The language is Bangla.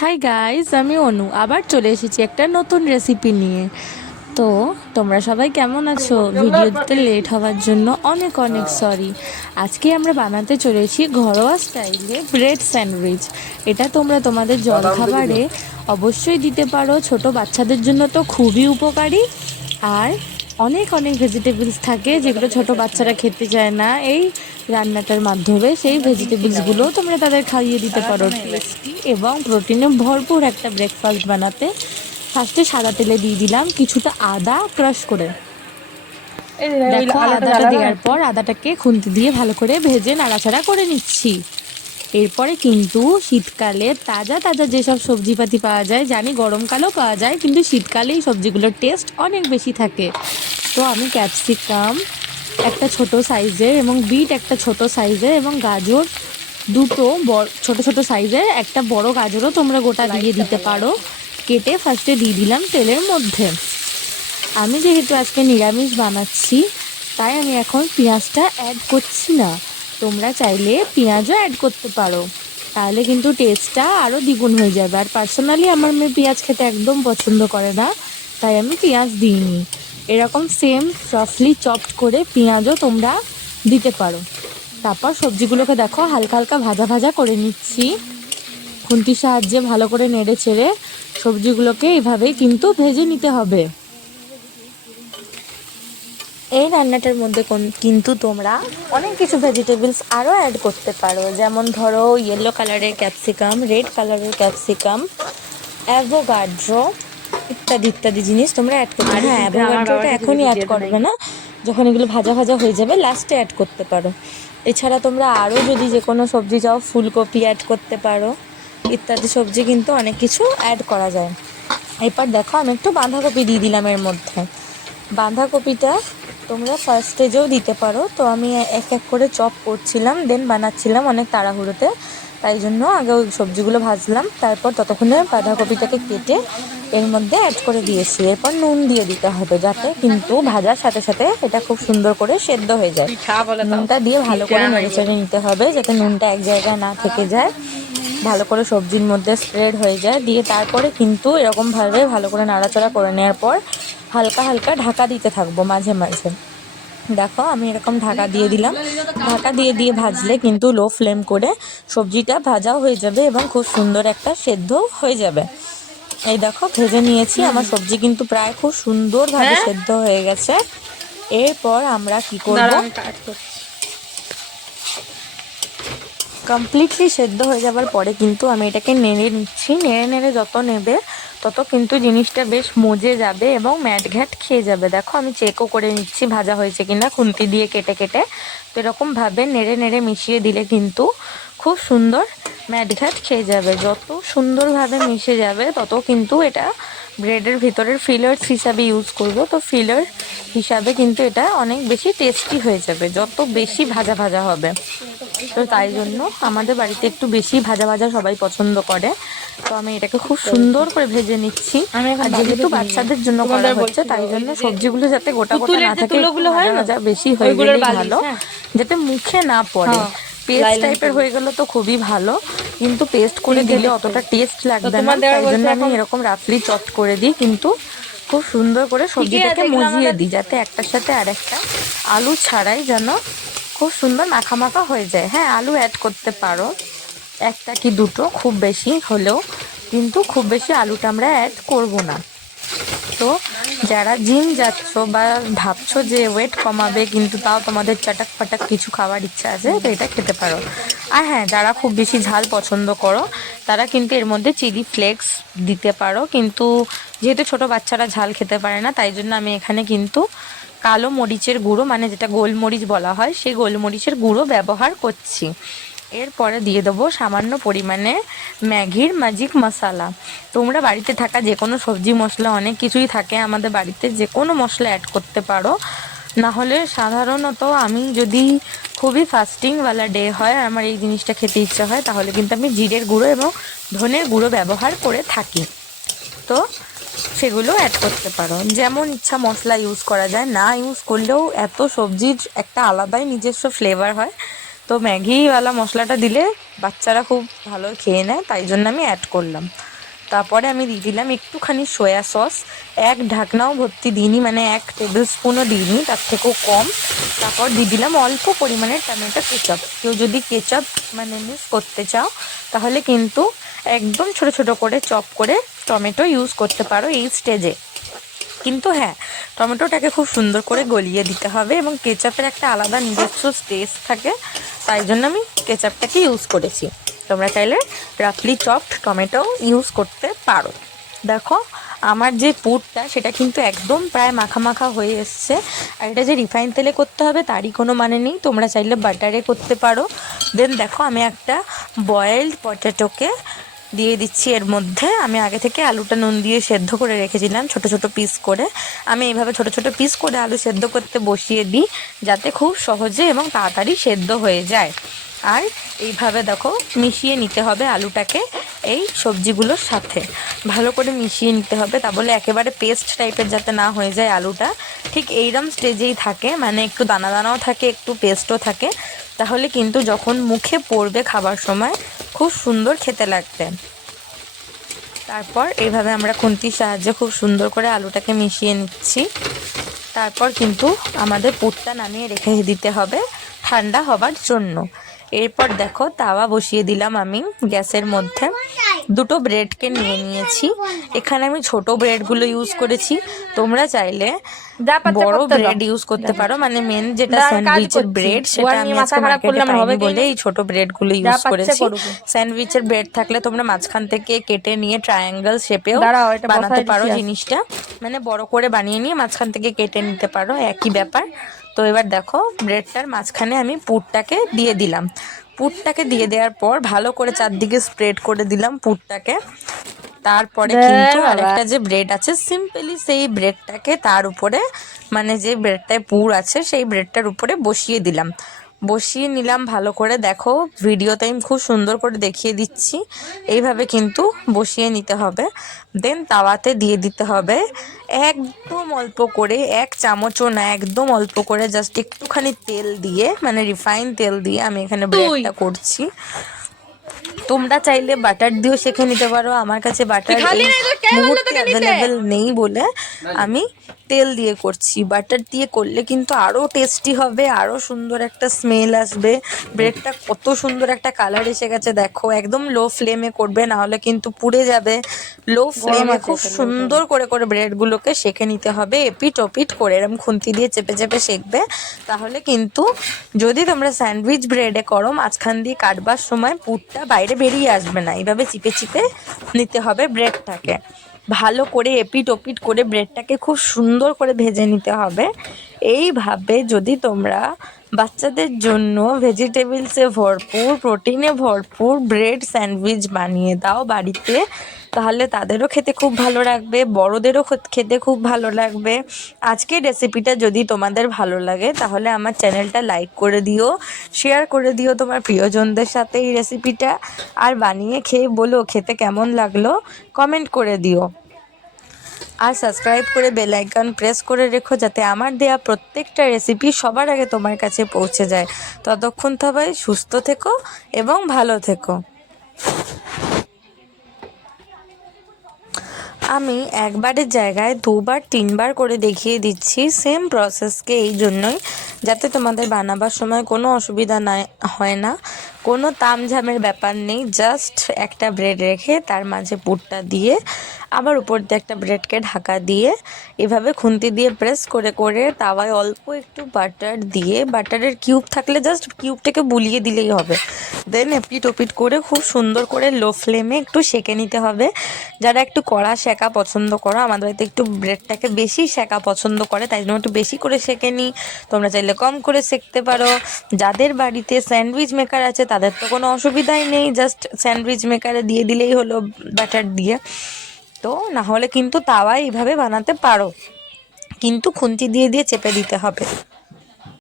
হাই গাইস, আমি অনু আবার চলে এসেছি একটা নতুন রেসিপি নিয়ে। তো তোমরা সবাই কেমন আছো? ভিডিও দিতে লেট হওয়ার জন্য অনেক অনেক সরি। আজকে আমরা বানাতে চলেছি ঘরোয়া স্টাইলে ব্রেড স্যান্ডউইচ। এটা তোমরা তোমাদের জলখাবারে অবশ্যই দিতে পারো। ছোট বাচ্চাদের জন্য তো খুবই উপকারী। আর অনেক অনেক ভেজিটেবলস থাকে যেগুলো ছোট বাচ্চারা খেতে চায় না। এই রান্নাটার মাধ্যমে সেই ভেজিটেবলসগুলো তোমরা তাদের খাইয়ে দিতে পারো। টেস্টি এবং প্রোটিনে ভরপুর একটা ব্রেকফাস্ট বানাতে ফার্স্টে সাদা তেলে দিয়ে দিলাম কিছুটা আদা ক্রাশ করে। দেখো, আদাটা দেওয়ার পর আদাটাকে খুন্তি দিয়ে ভালো করে ভেজে নাড়াচাড়া করে নিচ্ছি। এরপরে কিন্তু শীতকালে তাজা তাজা যেসব সবজিপাতি পাওয়া যায়, জানি গরমকালেও পাওয়া যায়, কিন্তু শীতকালে এই সবজিগুলোর টেস্ট অনেক বেশি থাকে। তো আমি ক্যাপসিকাম একটা ছোট সাইজের এবং বিট একটা ছোট সাইজের এবং গাজর দুটো ছোট ছোট সাইজের, একটা বড় গাজরও তোমরা গোটা দিয়ে দিতে পারো, কেটে ফার্স্টে দিয়ে দিলাম তেলের মধ্যে। আমি যেহেতু আজকে নিরামিষ বানাচ্ছি তাই আমি এখন পেঁয়াজটা অ্যাড করছি না। তোমরা চাইলে পেঁয়াজও অ্যাড করতে পারো, তাহলে কিন্তু টেস্টটা আরও দ্বিগুণ হয়ে যাবে। আর পার্সোনালি আমার মেয়ে পেঁয়াজ খেতে একদম পছন্দ করে না, তাই আমি পেঁয়াজ দিইনি। এরকম সেম রফলি চপড করে পেঁয়াজও তোমরা দিতে পারো। তারপর সবজিগুলোকে দেখো হালকা হালকা ভাজা ভাজা করে নিচ্ছি। খুন্তির সাহায্যে ভালো করে নেড়ে চেড়ে সবজিগুলোকে এইভাবেই কিন্তু ভেজে নিতে হবে। এই রান্নাটার মধ্যে কিন্তু তোমরা অনেক কিছু ভেজিটেবলস আরও অ্যাড করতে পারো, যেমন ধরো ইয়েলো কালারের ক্যাপসিকাম, রেড কালারের ক্যাপসিকাম, অ্যাভোকাডো ইত্যাদি ইত্যাদি জিনিস তোমরা অ্যাড করতে পারো। হ্যাঁ, অ্যাভোকাডোটা এখনই অ্যাড করবে না, যখন এগুলো ভাজা ভাজা হয়ে যাবে লাস্টে অ্যাড করতে পারো। এছাড়া তোমরা আরও যদি যে কোনো সবজি চাও, ফুলকপি অ্যাড করতে পারো, ইত্যাদি সবজি কিন্তু অনেক কিছু অ্যাড করা যায়। এরপর দেখো আমি একটু বাঁধাকপি দিয়ে দিলাম এর মধ্যে। বাঁধাকপিটা তোমরা ফার্স্ট স্টেজেও দিতে পারো। তো আমি এক এক করে চপ করছিলাম, দেন বানাচ্ছিলাম অনেক তাড়াহুড়োতে, তাই জন্য আগে ওই সবজিগুলো ভাজলাম, তারপর ততক্ষণে বাঁধাকপিটাকে কেটে এর মধ্যে অ্যাড করে দিয়েছি। এরপর নুন দিয়ে দিতে হবে, যাতে কিন্তু ভাজার সাথে সাথে এটা খুব সুন্দর করে সেদ্ধ হয়ে যায়। নুনটা দিয়ে ভালো করে নেড়ে চেড়ে নিতে হবে, যাতে নুনটা এক জায়গায় না থেকে যায়, ভালো করে সবজির মধ্যে স্প্রেড হয়ে যায়। দিয়ে তারপরে কিন্তু এরকমভাবে ভালো করে নাড়াচাড়া করে নেওয়ার পর হালকা হালকা ঢাকা দিতে থাকবো মাঝে মাঝে। দেখো আমি এরকম ঢাকা দিয়ে দিলাম। ঢাকা দিয়ে দিয়ে ভাজলে কিন্তু লো ফ্লেম করে সবজিটা ভাজাও হয়ে যাবে এবং খুব সুন্দর একটা সেদ্ধ হয়ে যাবে। এই দেখো ভেজে নিয়েছি, আমার সবজি কিন্তু প্রায় খুব সুন্দরভাবে সেদ্ধ হয়ে গেছে। এরপর আমরা কি করব, কমপ্লিটলি সেদ্ধ হয়ে যাবার পরে কিন্তু আমি এটাকে নেড়ে নিচ্ছি। নেড়ে নেড়ে যত নেবে তত কিন্তু জিনিসটা বেশ মজে যাবে এবং ম্যাট ঘ্যাট খেয়ে যাবে। দেখো আমি চেকও করে নিচ্ছি ভাজা হয়েছে কিনা খুন্তি দিয়ে কেটে কেটে। তো এরকমভাবে নেড়ে নেড়ে মিশিয়ে দিলে কিন্তু খুব সুন্দর ম্যাট ঘ্যাট খেয়ে যাবে। যত সুন্দরভাবে মিশে যাবে তত কিন্তু এটা ব্রেডের ভিতরের ফিলার্স হিসাবে ইউজ করব। তো ফিলার হিসাবে কিন্তু এটা অনেক বেশি টেস্টি হয়ে যাবে যত বেশি ভাজা ভাজা হবে। তো তাই জন্য আমাদের বাড়িতে একটু বেশি ভাজা ভাজা সবাই পছন্দ করে। তো আমি এটাকে খুব সুন্দর করে ভেজে নিচ্ছি। আর যেহেতু বাচ্চাদের জন্য করা হচ্ছে তাই জন্য সবজিগুলো যাতে গোটা গোটা না থাকে, ভাজা ভাজা বেশি হয়ে গেলেই ভালো, যাতে মুখে না পড়ে। পেস্ট টাইপের হয়ে গেল তো খুবই ভালো, কিন্তু পেস্ট করে দিলে অতটা টেস্ট লাগবে না, তাই জন্য আমি এরকম রাফলি চপ করে দিই। কিন্তু খুব সুন্দর করে সবজিটাকে মজিয়ে দিই, যাতে একটার সাথে আরেকটা আলু ছাড়াই যেন খুব সুন্দর মাখা মাখা হয়ে যায়। হ্যাঁ, আলু অ্যাড করতে পারো, একটা কি দুটো খুব বেশি হলেও, কিন্তু খুব বেশি আলুটা আমরা অ্যাড করব না। তো যারা জিম যাচ্ছ বা ভাবছো যে ওয়েট কমাবে কিন্তু তাও তোমাদের চটাক ফাটাক কিছু খাওয়ার ইচ্ছা আছে, তো এটা খেতে পারো। আর হ্যাঁ, যারা খুব বেশি ঝাল পছন্দ করো তারা কিন্তু এর মধ্যে চিলি ফ্লেক্স দিতে পারো, কিন্তু যেহেতু ছোট বাচ্চারা ঝাল খেতে পারে না তাই জন্য আমি এখানে কিন্তু কালো মরিচের গুঁড়ো, মানে যেটা গোলমরিচ বলা হয়, সেই গোলমরিচের গুঁড়ো ব্যবহার করছি। এরপরে দিয়ে দেবো সামান্য পরিমাণে ম্যাগির ম্যাজিক মশলা। তোমরা বাড়িতে থাকা যে কোনো সবজি মশলা, অনেক কিছুই থাকে আমাদের বাড়িতে, যে কোনো মশলা অ্যাড করতে পারো। না হলে সাধারণত আমি যদি খুবই ফাস্টিংওয়ালা ডে হয়, আমার এই জিনিসটা খেতে ইচ্ছা হয়, তাহলে কিন্তু আমি জিরের গুঁড়ো এবং ধনের গুঁড়ো ব্যবহার করে থাকি। তো সেগুলো অ্যাড করতে পারো, যেমন ইচ্ছা মশলা ইউজ করা যায়। না ইউজ করলেও এত সবজির একটা আলাদাই নিজস্ব ফ্লেভার হয়। তো ম্যাগিওয়ালা মশলাটা দিলে বাচ্চারা খুব ভালো খেয়ে নেয়, তাই জন্য আমি অ্যাড করলাম। তারপরে আমি দিয়ে দিলাম একটুখানি সয়া সস, এক ঢাকনাও ভর্তি দিইনি, মানে 1 টেবিল স্পুনও দিইনি, তার থেকেও কম। তারপর দিয়ে দিলাম অল্প পরিমাণে টমেটো কেচাপ। কেউ যদি কেচাপ মানে মিক্স করতে চাও তাহলে কিন্তু একদম ছোট ছোট করে চপ করে টমেটো ইউজ করতে পারো এই স্টেজে। কিন্তু হ্যাঁ, টমেটোটাকে খুব সুন্দর করে গলিয়ে দিতে হবে এবং কেচাপের একটা আলাদা নিজস্ব টেস্ট থাকে, তাই জন্য আমি কেচাপটাকে ইউজ করেছি। তোমরা চাইলে রাফলি চপড টমেটো ইউজ করতে পারো। দেখো আমার যে পুরটা সেটা কিন্তু একদম প্রায় মাখা মাখা হয়ে এসছে। আর এটা যে রিফাইন তেলে করতে হবে তারই কোনো মানে নেই, তোমরা চাইলে বাটারে করতে পারো। দেন দেখো আমি একটা বয়েলড পটেটোকে দিয়ে দিচ্ছি এর মধ্যে। আমি আগে থেকে আলুটা নুন দিয়ে সেদ্ধ করে রেখেছিলাম ছোট ছোট পিস করে। আমি এইভাবে ছোট ছোট পিস করে আলু সেদ্ধ করতে বসিয়ে দিই, যাতে খুব সহজে এবং তাড়াতাড়ি সেদ্ধ হয়ে যায়। আর এইভাবে দেখো মিশিয়ে নিতে হবে আলুটাকে এই সবজিগুলোর সাথে, ভালো করে মিশিয়ে নিতে হবে। তা বলে একেবারে পেস্ট টাইপের যাতে না হয়ে যায় আলুটা, ঠিক এইরকম স্টেজেই থাকে, মানে একটু দানা দানাও থাকে একটু পেস্টও থাকে, তাহলে কিন্তু যখন মুখে পড়বে খাবার সময় খুব সুন্দর খেতে লাগবে। তারপর এইভাবে আমরা খুন্তির সাহায্যে খুব সুন্দর করে আলুটাকে মিশিয়ে নিচ্ছি। তারপর কিন্তু আমাদের পুরটা নামিয়ে রেখে দিতে হবে ঠান্ডা হবার জন্য। এরপর দেখো তাওয়া বসিয়ে দিলাম আমি গ্যাসের মধ্যে। দুটো ব্রেডকে নিয়ে নিয়েছি, এখানে আমি ছোট ব্রেডগুলো ইউজ করেছি। তোমরা চাইলে বড় ব্রেড ইউজ করতে পারো, মানে মেন যেটা স্যান্ডউইচের ব্রেড সেটা আমি আজকে মার্কেটে পাইনি বলে এই ছোট ব্রেডগুলো ইউজ করেছি। স্যান্ডউইচের ব্রেড থাকলে তোমরা মাঝখান থেকে কেটে নিয়ে ট্রায়াঙ্গেল শেপেও বানাতে পারো জিনিসটা, মানে বড় করে বানিয়ে নিয়ে মাঝখান থেকে কেটে নিতে পারো, একই ব্যাপার। তো এবার দেখো ব্রেডটার মাঝখানে আমি পুরটাকে দিয়ে দিলাম। পুরটাকে দিয়ে দেওয়ার পর ভালো করে চারদিকে স্প্রেড করে দিলাম পুরটাকে। তারপরে কিন্তু আরেকটা যে ব্রেড আছে সিম্পলি সেই ব্রেডটাকে তার উপরে, মানে যে ব্রেডটায় পুর আছে সেই ব্রেডটার উপরে বসিয়ে দিলাম, বসিয়ে নিলাম ভালো করে। দেখো ভিডিওতে আমি খুব সুন্দর করে দেখিয়ে দিচ্ছি, এইভাবে কিন্তু বসিয়ে নিতে হবে। দেন তাওয়াতে দিয়ে দিতে হবে একদম অল্প করে, 1 চামচও না, একদম অল্প করে জাস্ট একটুখানি তেল দিয়ে, মানে রিফাইন তেল দিয়ে আমি এখানে ব্রেডটা করছি। তোমরা চাইলে বাটার দিয়েও শেখে নিতে পারো, আমার কাছে বাটার এই মুহূর্তে অ্যাভেলেবেল নেই বলে আমি তেল দিয়ে করছি। বাটার দিয়ে করলে কিন্তু আরও টেস্টি হবে, আরও সুন্দর একটা স্মেল আসবে। ব্রেডটা কত সুন্দর একটা কালার এসে গেছে দেখো। একদম লো ফ্লেমে করবে, না হলে কিন্তু পুড়ে যাবে। লো ফ্লেমে খুব সুন্দর করে করে ব্রেডগুলোকে সেঁকে নিতে হবে, এপিট ওপিট করে এরকম খুন্তি দিয়ে চেপে চেপে সেঁকবে। তাহলে কিন্তু যদি তোমরা স্যান্ডউইচ ব্রেডে করো মাঝখান দিয়ে কাটবার সময় পুরটা বাইরে বেরিয়ে আসবে না, এইভাবে চিপে চিপে নিতে হবে ব্রেডটাকে। ভালো করে এপিট ওপিট করে ব্রেডটাকে খুব সুন্দর করে ভেজে নিতে হবে। এইভাবে যদি তোমরা বাচ্চাদের জন্য ভেজিটেবলসে ভরপুর, প্রোটিনে ভরপুর ব্রেড স্যান্ডউইচ বানিয়ে দাও বাড়িতে, তাহলে তাদেরও খেতে খুব ভালো লাগবে, বড়োদেরও খেতে খুব ভালো লাগবে। আজকের রেসিপিটা যদি তোমাদের ভালো লাগে তাহলে আমার চ্যানেলটা লাইক করে দিও, শেয়ার করে দিও তোমার প্রিয়জনদের সাথে এই রেসিপিটা, আর বানিয়ে খেয়ে বলো খেতে কেমন লাগলো কমেন্ট করে দিও। আর সাবস্ক্রাইব করে বেল আইকন প্রেস করে রেখো, যাতে আমার দেয়া প্রত্যেকটা রেসিপি সবার আগে তোমার কাছে পৌঁছে যায়। ততক্ষণ সবাই সুস্থ থেকো এবং ভালো থেকো। আমি একবারের জায়গায় 2বার 3বার করে দেখিয়ে দিচ্ছি সেম প্রসেসকে, এই জন্যই যাতে তোমাদের বানাবার সময় কোনো অসুবিধা না হয় না, কোনো তামঝামের ব্যাপার নেই। জাস্ট একটা ব্রেড রেখে তার মাঝে পুরটা দিয়ে আবার উপর দিয়ে একটা ব্রেডকে ঢাকা দিয়ে এভাবে খুন্তি দিয়ে প্রেস করে করে তাওয়ায় অল্প একটু বাটার দিয়ে, বাটারের কিউব থাকলে জাস্ট কিউবটাকে বুলিয়ে দিলেই হবে। দেন এপিট ওপিট করে খুব সুন্দর করে লো ফ্লেমে একটু সেঁকে নিতে হবে। যারা একটু কড়া সেঁকা পছন্দ করো, আমাদের বাড়িতে একটু ব্রেডটাকে বেশি সেঁকা পছন্দ করে, তাই জন্য একটু বেশি করে সেঁকে নিই। তোমরা চাইলে কম করে সেঁকতে পারো। যাদের বাড়িতে স্যান্ডউইচ মেকার আছে তাদের তো কোনো অসুবিধাই নেই, জাস্ট স্যান্ডউইচ মেকারে দিয়ে দিলেই হলো ব্যাটার দিয়ে। তো না হলে কিন্তু তাওয়ায় এইভাবে বানাতে পারো, কিন্তু খুন্তি দিয়ে দিয়ে চেপে দিতে হবে।